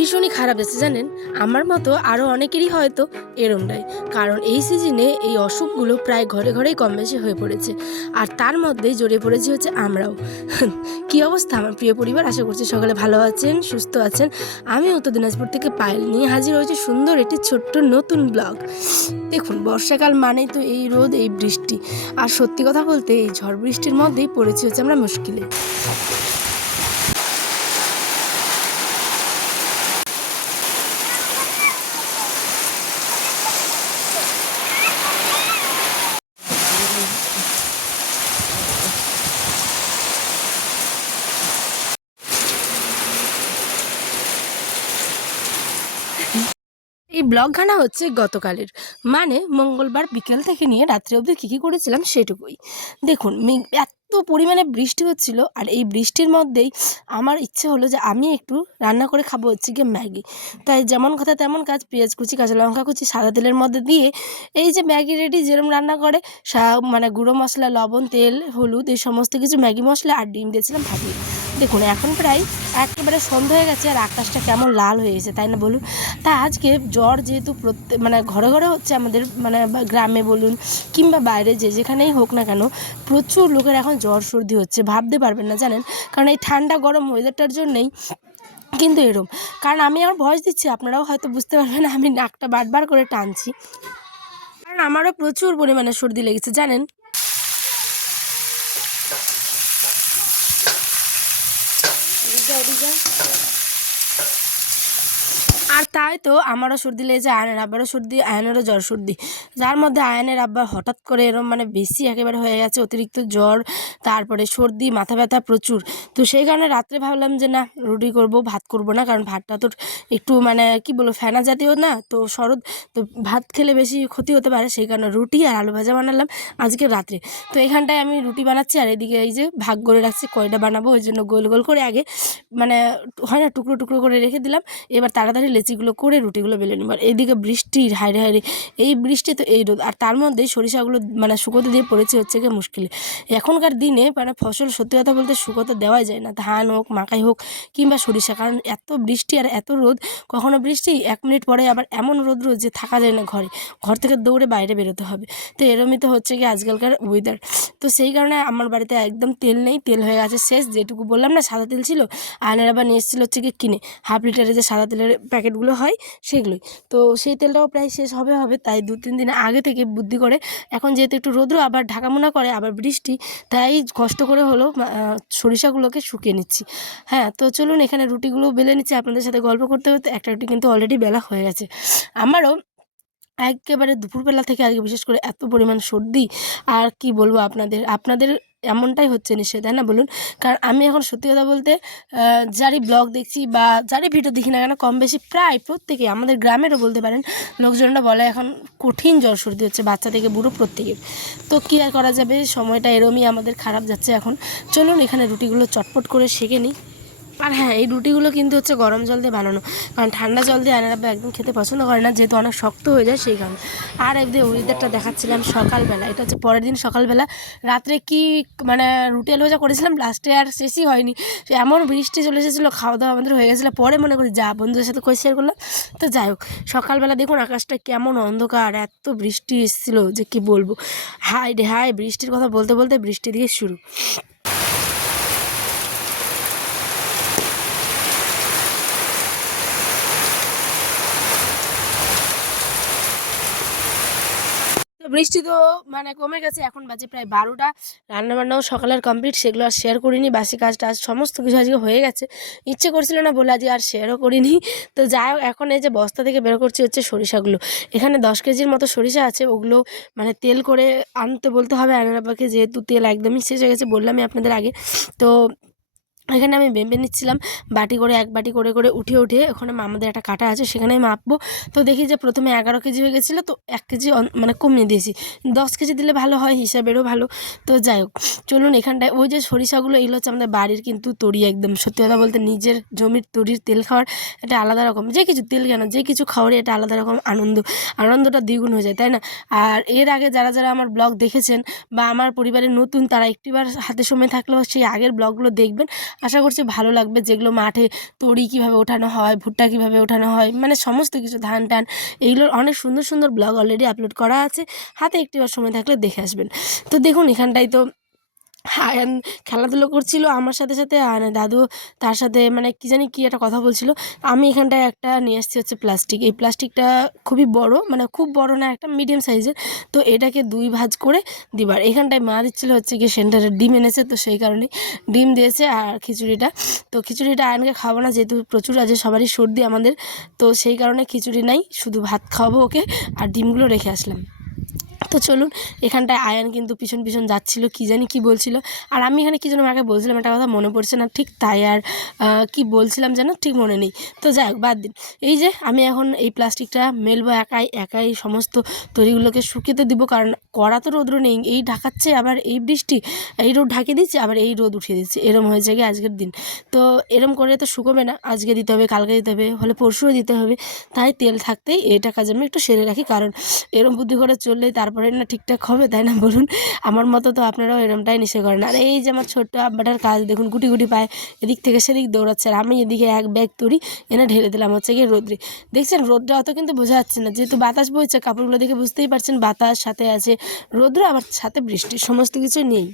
ভীষণই খারাপ যাচ্ছে জানেন। আমার মতো আরও অনেকেরই হয়তো এরমটাই, কারণ এই সিজনে এই অসুখগুলো প্রায় ঘরে ঘরেই কম বেশি হয়ে পড়েছে। আর তার মধ্যেই জড়িয়ে পড়েছি হচ্ছে আমরাও। কি অবস্থা আমার প্রিয় পরিবার, আশা করছি সকালে ভালো আছেন, সুস্থ আছেন। আমি উত্তর দিনাজপুর থেকে পায়েল নিয়ে হাজির হয়েছি সুন্দর একটি ছোট্ট নতুন ব্লগ। দেখুন, বর্ষাকাল মানেই তো এই রোদ, এই বৃষ্টি। আর সত্যি কথা বলতে এই ঝড় বৃষ্টির মধ্যেই পড়েছি হচ্ছে আমরা মুশকিলে। এই ব্লগখানা হচ্ছে গতকালের, মানে মঙ্গলবার বিকেল থেকে নিয়ে রাত্রে অবধি কী কী করেছিলাম সেটুকুই। দেখুন, এত পরিমাণে বৃষ্টি হচ্ছিল, আর এই বৃষ্টির মধ্যেই আমার ইচ্ছে হলো যে আমি একটু রান্না করে খাবো হচ্ছে গিয়ে ম্যাগি। তাই যেমন কথা তেমন কাজ, পেঁয়াজ কুচি, কাঁচা লঙ্কা কুচি সাদা তেলের মধ্যে দিয়ে এই যে ম্যাগি রেডি যেরকম রান্না করে, মানে গুঁড়ো মশলা, লবণ, তেল, হলুদ, এই সমস্ত কিছু ম্যাগি মশলা আর ডিম দিয়েছিলাম ভাবিয়ে। দেখুন, এখন প্রায় একেবারে সন্ধ্যা হয়ে গেছে আর আকাশটা কেমন লাল হয়ে গেছে, তাই না বলুন? তা আজকে জ্বর যেহেতু মানে ঘরে ঘরে হচ্ছে আমাদের, মানে গ্রামে বলুন কিংবা বাইরে যেখানেই হোক না কেন, প্রচুর লোকের এখন জ্বর সর্দি হচ্ছে, ভাবতে পারবেন না জানেন। কারণ এই ঠান্ডা গরম ওয়েদারটার জন্যেই কিন্তু এরম। কারণ আমি আমার ভয়েস দিচ্ছি, আপনারাও হয়তো বুঝতে পারবেন আমি নাকটা বারবার করে টানছি, কারণ আমারও প্রচুর পরিমাণে সর্দি লেগেছে জানেন। আর তাই তো আমারও সর্দি লেগেছে, আয়নের আব্বারও সর্দি, আয়নেরও জ্বর সর্দি। যার মধ্যে আয়নের আব্বার হঠাৎ করে এরম মানে বেশি একেবারে হয়ে গেছে, অতিরিক্ত জ্বর, তারপরে সর্দি, মাথা ব্যথা প্রচুর। তো সেই কারণে রাত্রে ভাবলাম যে না, রুটি করব, ভাত করব না, কারণ ভাতটা তো একটু মানে কি বলবো ফেনা জাতীয় না তো, শরৎ তো ভাত খেলে বেশি ক্ষতি হতে পারে, সেই কারণে রুটি আর আলু ভাজা বানালাম আজকে রাত্রে। তো এখানটায় আমি রুটি বানাচ্ছি, আর এদিকে এই যে ভাগ করে রাখছি কয়টা বানাবো, ওই জন্য গোল গোল করে আগে মানে হয় না টুকরো টুকরো করে রেখে দিলাম। এবার তাড়াতাড়ি লেচিগুলো করে রুটিগুলো বেলে নিব। আর এইদিকে বৃষ্টির হায়রে হায়রে, এই বৃষ্টি তো এই রোদ, আর তার মধ্যে সরিষাগুলো মানে শুকোতে দিয়ে পড়েছে হচ্ছে গিয়ে মুশকিলে। এখনকার দিনে মানে ফসল সত্যি কথা বলতে শুকোতে দেওয়াই যায় না, ধান হোক, মাকাই হোক কিংবা সরিষা, কারণ এত বৃষ্টি আর এত রোদ। কখনো বৃষ্টি 1 মিনিট পরে আবার এমন রোদ যে থাকা যায় না ঘরে, ঘর থেকে দৌড়ে বাইরে বেরোতে হবে। তো এরমই তো হচ্ছে গিয়ে আজকালকার ওয়েদার। তো সেই কারণে আমার বাড়িতে একদম তেল নেই, তেল হয়ে গেছে শেষ। যেটুকু বললাম না সাদা তেল ছিল, আয়নের আবার নিয়ে এসেছিলো হচ্ছে গিয়ে কিনে 1/2 লিটারের যে সাদা তেলের প্যাকেটগুলো হয় সেগুলোই। তো সেই তেলটাও প্রায় শেষ হবে, তাই 2-3 দিন আগে থেকে বুদ্ধি করে, এখন যেহেতু একটু রৌদ্র আবার ঢাকামোনা করে আবার বৃষ্টি, তাই কষ্ট করে হলো সরিষাগুলোকে শুকিয়ে নিচ্ছি। হ্যাঁ, তো চলুন এখানে রুটিগুলো বেলে নিচ্ছি, আপনাদের সাথে গল্প করতে করতে একটা রুটি কিন্তু অলরেডি বেলা হয়ে গেছে। আমারও একেবারে দুপুরবেলা থেকে আজকে বিশেষ করে এত পরিমাণ সর্দি, আর কি বলবো আপনাদের, আপনাদের এমনটাই হচ্ছে নিশ্চয়ই, তাই না বলুন? কারণ আমি এখন সত্যি কথা বলতে যারই ব্লগ দেখছি বা যারই ভিডিও দেখি না কেন, কম বেশি প্রায় প্রত্যেকে, আমাদের গ্রামেরও বলতে পারেন, লোকজনরা বলে এখন কঠিন জ্বর সর্দি হচ্ছে, বাচ্চা থেকে বুড়ো প্রত্যেকের। তো কী আর করা যাবে, সময়টা এরমই আমাদের খারাপ যাচ্ছে এখন। চলুন এখানে রুটিগুলো চটপট করে সেঁকে নিই। আর হ্যাঁ, এই রুটিগুলো কিন্তু হচ্ছে গরম জল দিয়ে বানানো, কারণ ঠান্ডা জল দিয়ে আয়নার আব্বা একদম খেতে পছন্দ করে না, যেহেতু অনেক শক্ত হয়ে যায় সেই কারণে। আর একদিন ওয়েদারটা দেখাচ্ছিলাম সকালবেলা, এটা হচ্ছে পরের দিন সকালবেলা, রাত্রে কি মানে রুটি আলু ভাজা করেছিলাম, লাস্টে আর শেষই হয়নি, এমন বৃষ্টি চলে এসেছিলো, খাওয়া দাওয়া আমাদের হয়ে গেছিলো, পরে মনে করি যা বন্ধুদের সাথে কই শেয়ার করলাম। তো যাই হোক, সকালবেলা দেখুন আকাশটা কেমন অন্ধকার, এত বৃষ্টি এসেছিলো যে কি বলবো। হায় রে হায়, বৃষ্টির কথা বলতে বলতে বৃষ্টি দিয়ে শুরু। তো বৃষ্টি তো মানে কমে গেছে, এখন বাজে প্রায় 12টা। রান্নাবান্নাও সকালের কমপ্লিট, সেগুলো আর শেয়ার করিনি, বাসি কাজ টাজ সমস্ত কিছু আজকে হয়ে গেছে, ইচ্ছে করছিল না বলে আজকে আর শেয়ারও করিনি। তো যাই হোক, এখন এই যে বস্তা থেকে বের করছি হচ্ছে সরিষাগুলো, এখানে 10 কেজির মতো সরিষা আছে, ওগুলো মানে তেল করে আনতে বলতে হবে আয়নার আব্বাকে, যেহেতু তেল একদমই শেষ হয়ে গেছে বললামই আপনাদের আগে। তো এখানে আমি মেপে নিচ্ছিলাম, বাটি করে 1 বাটি করে করে উঠিয়ে ওখানে আমাদের একটা কাঁটা আছে, সেখানে মাপবো। তো দেখি যে প্রথমে 11 কেজি হয়ে গেছিলো, তো 1 কেজি মানে কমিয়ে দিয়েছি, 10 কেজি দিলে ভালো হয়, হিসাবেরও ভালো। তো যাই হোক, চলুন এখানটায় ওই যে সরিষাগুলো, এগুলো হচ্ছে আমাদের বাড়ির কিন্তু তরি, একদম সত্যি কথা বলতে নিজের জমির তরির তেল খাওয়ার এটা আলাদা রকম, যে কিছু তেল কেন যে কিছু খাওয়ারই এটা আলাদা রকম আনন্দটা দ্বিগুণ হয়ে যায়, তাই না? আর এর আগে যারা যারা আমার ব্লগ দেখেছেন বা আমার পরিবারের নতুন, তারা একটিবার হাতে সময় থাকলেও সেই আগের ব্লগগুলো দেখবেন, আশা করছি ভালো লাগবে। যেগুলো মাঠে তরি কীভাবে ওঠানো হয়, ভুট্টা কীভাবে ওঠানো হয়, মানে সমস্ত কিছু ধান টান এইগুলোর অনেক সুন্দর সুন্দর ব্লগ অলরেডি আপলোড করা আছে, হাতে একটিবার সময় থাকলে দেখে আসবেন। তো দেখুন এখানটায় তো আয়ান খেলাধুলো করছিল আমার সাথে সাথে, আর দাদু তার সাথে মানে কী জানি কী একটা কথা বলছিল। আমি এখানটায় একটা নিয়ে এসেছি হচ্ছে প্লাস্টিক। এই প্লাস্টিকটা খুবই বড়, মানে খুব বড় না, একটা মিডিয়াম সাইজের। তো এটাকে 2 ভাঁজ করে দিবার। এখানটায় মা দিচ্ছিল হচ্ছে কি সেন্টারে ডিম এনেছে, তো সেই কারণে ডিম দিয়েছে আর খিচুড়িটা। তো খিচুড়িটা আয়ানকে খাওয়াবো না, যেহেতু প্রচুর আজ সবারই সর্দি আমাদের, তো সেই কারণে খিচুড়ি নাই, শুধু ভাত খাওয়াবো ওকে, আর ডিমগুলো রেখে আসলাম। তো চলুন, এখানটায় আয়ান কিন্তু পিছন পিছন যাচ্ছিল, কী জানি কী বলছিল, আর আমি এখানে কী যেন মাকে বলছিলাম, একটা কথা মনে পড়ছে না ঠিক, তাই আর কী বলছিলাম যেন ঠিক মনে নেই। তো যাই হোক, বাদ দিন। এই যে আমি এখন এই প্লাস্টিকটা মেলবো একাই সমস্ত তরিগুলোকে শুকিয়ে দিব, কারণ কড়া তো রোদ্র নেই, এই ঢাকাচ্ছে আবার এই বৃষ্টি, এই রোদ ঢাকিয়ে দিচ্ছে আবার এই রোদ উঠিয়ে দিচ্ছে, এরম হয়েছে কি আজকের দিন। তো এরম করে তো শুকোবে না, আজকে দিতে হবে, কালকে দিতে হবে, হলে পরশুও দিতে হবে। তাই তেল থাকতেই এটা কাজ আমি একটু সেরে রাখি, কারণ এরম বুদ্ধি করে চললেই তারপরে না ঠিকঠাক হবে, তাই না বলুন? আমার মতো তো আপনারাও এরমটাই নিশ্চয় করেন। আর এই যে আমার ছোট্ট আব্বাটার কাজ দেখুন, গুটি গুটি পায় এদিক থেকে সেদিক দৌড়াচ্ছে, আর আমি এদিকে এক ব্যাগ তরি এনে ঢেলে দিলাম হচ্ছে গিয়ে রোদ্রে। দেখছেন রোদটা অত কিন্তু বোঝা যাচ্ছে না, যেহেতু বাতাস বইছে, কাপড়গুলো দেখে বুঝতেই পারছেন বাতাস সাথে আছে, রোদ্র আবার সাথে বৃষ্টি, সমস্ত কিছু নেই।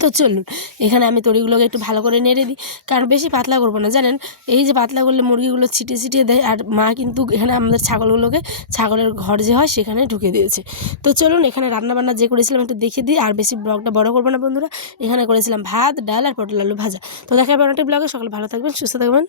তো চলুন, এখানে আমি তরিগুলোকে একটু ভালো করে নেড়ে দিই, কারণ বেশি পাতলা করবো না, জানেন এই যে পাতলা করলে মুরগিগুলো ছিটিয়ে ছিটিয়ে দেয়। আর মা কিন্তু এখানে আমাদের ছাগলগুলোকে ছাগলের ঘর যে হয় সেখানে ঢুকে দিয়েছে। তো চলুন, এখানে রান্নাবান্না যে করেছিলাম একটু দেখিয়ে দিই, আর বেশি ব্লগটা বড় করবো না বন্ধুরা। এখানে করেছিলাম ভাত, ডাল আর পটল আলু ভাজা। তো দেখা হবে অনেকটা ব্লগে, সকলে ভালো থাকবেন, সুস্থ থাকবেন।